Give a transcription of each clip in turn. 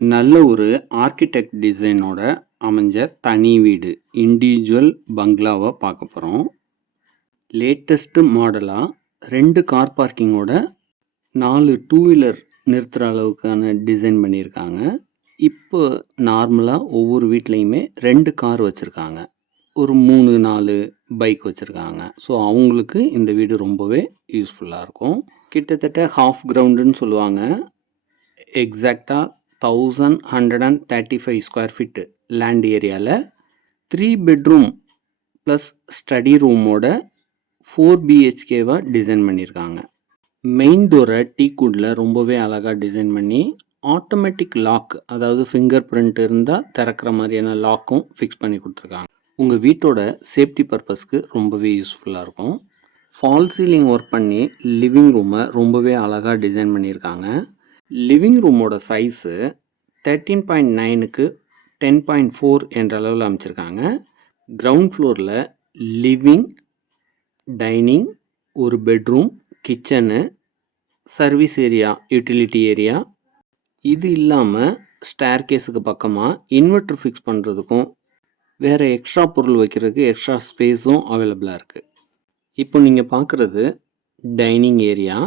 நல்ல ஒரு ஆர்க்கிடெக்ட் டிசைனோட அமைஞ்ச தனி வீடு இண்டிவிஜுவல் பங்களாவை பார்க்க போகிறோம். லேட்டஸ்ட்டு மாடலாக 2 கார் பார்க்கிங்கோட 4 டூ வீலர் நிறுத்துகிற அளவுக்கான டிசைன் பண்ணியிருக்காங்க. இப்போ நார்மலாக ஒவ்வொரு வீட்லேயுமே 2 கார் வச்சுருக்காங்க. ஒரு 3-4 பைக் வச்சுருக்காங்க. ஸோ அவங்களுக்கு இந்த வீடு ரொம்பவே யூஸ்ஃபுல்லாக இருக்கும். கிட்டத்தட்ட ஹாஃப் கிரவுண்டுன்னு சொல்லுவாங்க. எக்ஸாக்டாக 1135 ஸ்கொயர் ஃபீட்டு லேண்ட் ஏரியாவில் 3 பெட்ரூம் ப்ளஸ் ஸ்டடி ரூமோட 4 பிஹெச்கேவாக டிசைன் பண்ணியிருக்காங்க. மெயின் டோரை டீக்குட்டில் ரொம்பவே அழகாக டிசைன் பண்ணி ஆட்டோமேட்டிக் லாக், அதாவது ஃபிங்கர் பிரிண்ட் இருந்தால் திறக்கிற மாதிரியான லாக்கும் ஃபிக்ஸ் பண்ணி கொடுத்துருக்காங்க. உங்கள் வீட்டோட சேஃப்டி பர்பஸ்க்கு ரொம்பவே யூஸ்ஃபுல்லாக இருக்கும். ஃபால் சீலிங் ஒர்க் பண்ணி லிவிங் ரூமை ரொம்பவே அழகாக டிசைன் பண்ணியிருக்காங்க. லிவிங் ரூமோட சைஸு 13.9க்கு 10.4 என்ற அளவில் அமைச்சிருக்காங்க. கிரவுண்ட் ஃப்ளோரில் லிவிங், டைனிங், ஒரு bedroom, kitchen, service area, utility area, இது இல்லாமல் ஸ்டேர்கேஸுக்கு பக்கமாக இன்வெர்டர் ஃபிக்ஸ் பண்ணுறதுக்கும் வேறு எக்ஸ்ட்ரா பொருள் வைக்கிறதுக்கு எக்ஸ்ட்ரா ஸ்பேஸும் அவைலபிளாக இருக்குது. இப்போ நீங்கள் பார்க்குறது டைனிங் ஏரியா.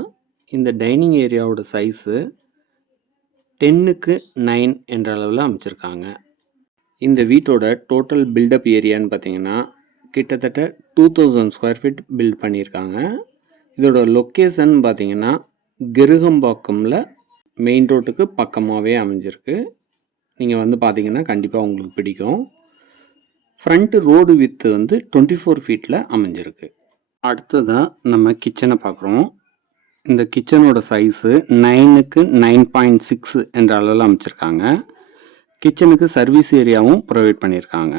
இந்த டைனிங் ஏரியாவோட சைஸு 10க்கு 9 என்ற அளவில் அமைச்சிருக்காங்க. இந்த வீட்டோட டோட்டல் பில்டப் ஏரியான்னு பார்த்தீங்கன்னா கிட்டத்தட்ட 2000 ஸ்கொயர் ஃபீட் பில்ட் பண்ணியிருக்காங்க. இதோட லொக்கேஷன் பார்த்தீங்கன்னா கிருகம்பாக்கமில் மெயின் ரோட்டுக்கு பக்கமாகவே அமைஞ்சிருக்கு. நீங்கள் வந்து பார்த்தீங்கன்னா கண்டிப்பாக உங்களுக்கு பிடிக்கும். ஃப்ரண்ட்டு ரோடு வித்து வந்து 24 ஃபீட்டில் அமைஞ்சிருக்கு. அடுத்ததாக நம்ம கிச்சனை பார்க்குறோம். இந்த கிச்சனோட சைஸு 9க்கு 9.6 என்ற அளவில் அமைச்சிருக்காங்க. கிச்சனுக்கு சர்வீஸ் ஏரியாவும் ப்ரொவைட் பண்ணியிருக்காங்க.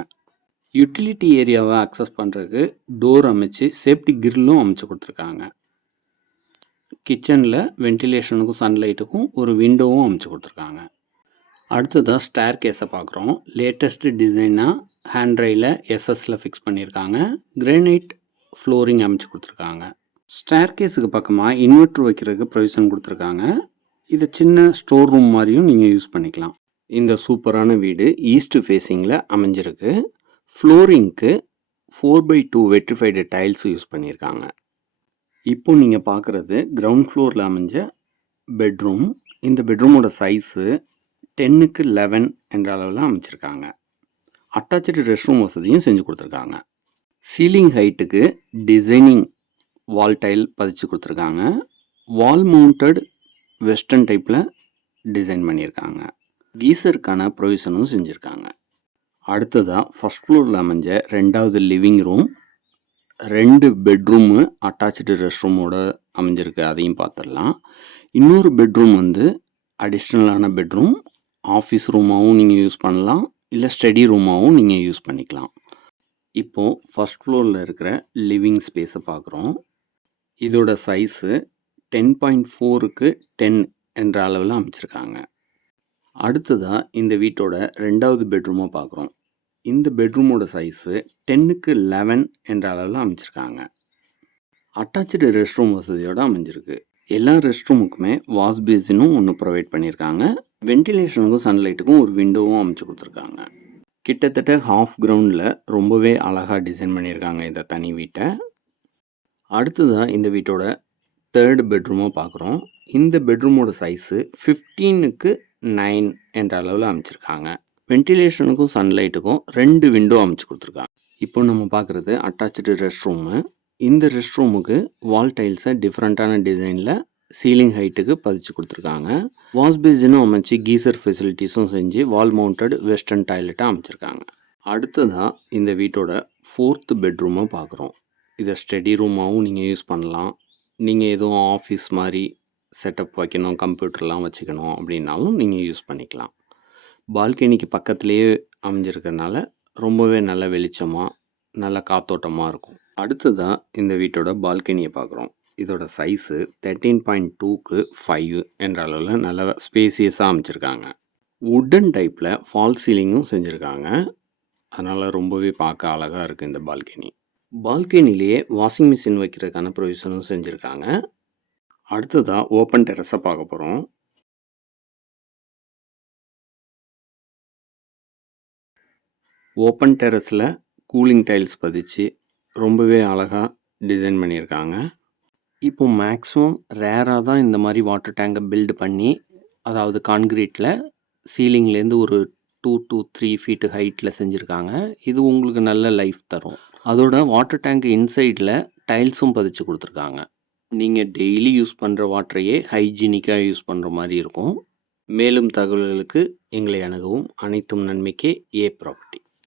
யூட்டிலிட்டி ஏரியாவை அக்சஸ் பண்ணுறதுக்கு டோர் அமைச்சு சேஃப்டி கிரில்லும் அமைச்சு கொடுத்துருக்காங்க. கிச்சனில் வென்டிலேஷனுக்கும் சன்லைட்டுக்கும் ஒரு விண்டோவும் அமைச்சு கொடுத்துருக்காங்க. அடுத்ததாக ஸ்டேர் கேஸை பார்க்குறோம். லேட்டஸ்ட்டு டிசைனாக ஹேண்ட்ரையில் எஸ்எஸில் ஃபிக்ஸ் பண்ணியிருக்காங்க. கிரானைட் ஃப்ளோரிங் அமைச்சு கொடுத்துருக்காங்க. ஸ்டேர் கேஸுக்கு பக்கமாக இன்வெர்டர் வைக்கிறதுக்கு ப்ரொவிஷன் கொடுத்துருக்காங்க. இதை சின்ன ஸ்டோர் ரூம் மாதிரியும் நீங்கள் யூஸ் பண்ணிக்கலாம். இந்த சூப்பரான வீடு ஈஸ்ட் ஃபேஸிங்கில் அமைஞ்சிருக்கு. ஃப்ளோரிங்க்கு 4x2 வெட்ரிஃபைடு டைல்ஸ் யூஸ் பண்ணியிருக்காங்க. இப்போ நீங்கள் பார்க்குறது கிரவுண்ட் ஃப்ளோரில் அமைஞ்ச பெட்ரூம். இந்த பெட்ரூமோட சைஸு 10க்கு 11 என்ற அளவில் அமைச்சிருக்காங்க. அட்டாச்சு ரெஸ்ட் ரூம் வசதியும் செஞ்சு கொடுத்துருக்காங்க. சீலிங் ஹைட்டுக்கு டிசைனிங் வால் டைல் பதிச்சு கொடுத்துருக்காங்க. வால் மவுண்டட் வெஸ்டர்ன் டைப்பில் டிசைன் பண்ணியிருக்காங்க. கீசருக்கான ப்ரொவிஷனும் செஞ்சுருக்காங்க. அடுத்ததாக ஃபஸ்ட் ஃப்ளோரில் அமைஞ்ச 2வது living room, 2 bedroom attach rest ரூமோட அமைஞ்சிருக்கு. அதையும் பார்த்துடலாம். இன்னொரு பெட்ரூம் வந்து அடிஷ்னலான பெட்ரூம், ஆஃபீஸ் ரூமாகவும் நீங்கள் யூஸ் பண்ணலாம், இல்லை ஸ்டடி ரூமாகவும் நீங்கள் யூஸ் பண்ணிக்கலாம். இப்போது ஃபஸ்ட் ஃப்ளோரில் இருக்கிற லிவிங் ஸ்பேஸை பார்க்குறோம். இதோட சைஸு 10.4க்கு 10 என்ற அளவில் அமைச்சிருக்காங்க. அடுத்ததாக இந்த வீட்டோட 2வது பெட்ரூமை பார்க்குறோம். இந்த பெட்ரூமோட சைஸு 10க்கு 11 என்ற அளவில் அமைச்சிருக்காங்க. அட்டாச்சு ரெஸ்ட் ரூம் வசதியோடு அமைஞ்சிருக்கு. எல்லா ரெஸ்ட் ரூமுக்குமே வாஷ் பேசினும் ஒன்று ப்ரொவைட் பண்ணியிருக்காங்க. வென்டிலேஷனுக்கும் சன்லைட்டுக்கும் ஒரு விண்டோவும் அமைச்சு கொடுத்துருக்காங்க. கிட்டத்தட்ட ஹாஃப் கிரவுண்டில் ரொம்பவே அழகாக டிசைன் பண்ணியிருக்காங்க இந்த தனி வீட்டை. அடுத்ததாக இந்த வீட்டோட 3rd பெட்ரூமை பார்க்குறோம். இந்த பெட்ரூமோட சைஸு 15க்கு 9 என்ற அளவில் அமைச்சிருக்காங்க. வென்டிலேஷனுக்கும் சன்லைட்டுக்கும் 2 விண்டோ அமைச்சு கொடுத்துருக்காங்க. இப்போ நம்ம பார்க்குறது அட்டாச்சு ரெஸ்ட் ரூமு. இந்த ரெஸ்ட் ரூமுக்கு வால் டைல்ஸை டிஃப்ரெண்ட்டான டிசைனில் சீலிங் ஹைட்டுக்கு பதிச்சு கொடுத்துருக்காங்க. வாஷ் பேசினும் அமைச்சு கீசர் ஃபெசிலிட்டிஸும் செஞ்சு வால் மவுண்டட் வெஸ்டர்ன் டாய்லெட்டாக அமைச்சிருக்காங்க. அடுத்ததாக இந்த வீட்டோட 4th பெட்ரூமை பார்க்குறோம். இதை ஸ்டடி ரூமாகவும் நீங்கள் யூஸ் பண்ணலாம். நீங்கள் எதுவும் ஆஃபீஸ் மாதிரி செட்டப் வைக்கணும், கம்ப்யூட்டர்லாம் வச்சுக்கணும் அப்படின்னாலும் நீங்கள் யூஸ் பண்ணிக்கலாம். பால்கனிக்கு பக்கத்துலேயே அமைஞ்சிருக்கிறதுனால ரொம்பவே நல்ல வெளிச்சமாக நல்ல காத்தோட்டமாக இருக்கும். அடுத்ததாக இந்த வீட்டோட பால்கனியை பார்க்குறோம். இதோட சைஸு 13.2க்கு 5 என்ற அளவில் நல்ல ஸ்பேசியஸாக அமைச்சிருக்காங்க. வுட்டன் டைப்பில் ஃபால் சீலிங்கும் செஞ்சுருக்காங்க. அதனால் ரொம்பவே பார்க்க அழகாக இருக்குது இந்த பால்கனி. பால்கனிலேயே வாஷிங் மிஷின் வைக்கிறதுக்கான ப்ரொவிஷனும் செஞ்சுருக்காங்க. அடுத்ததாக ஓப்பன் டெரஸை பார்க்க போகிறோம். ஓப்பன் டெரஸில் கூலிங் டைல்ஸ் பதிச்சு ரொம்பவே அழகாக டிசைன் பண்ணியிருக்காங்க. இப்போ மேக்ஸிமம் ரேராக தான் இந்த மாதிரி வாட்டர் டேங்கை பில்டு பண்ணி, அதாவது கான்கிரீட்டில் சீலிங்லேருந்து ஒரு 2 to 3 ஃபீட்டு ஹைட்டில் செஞ்சுருக்காங்க. இது உங்களுக்கு நல்ல லைஃப் தரும். அதோட வாட்டர் டேங்க் இன்சைடில் டைல்ஸும் பதிச்சு கொடுத்துருக்காங்க. நீங்கள் டெய்லி யூஸ் பண்ணுற வாட்டரையே ஹைஜீனிக்காக யூஸ் பண்ணுற மாதிரி இருக்கும். மேலும் தகவல்களுக்கு எங்களை அணுகவும். அனைத்தும் நன்மைக்கே ப்ராப்பர்ட்டி.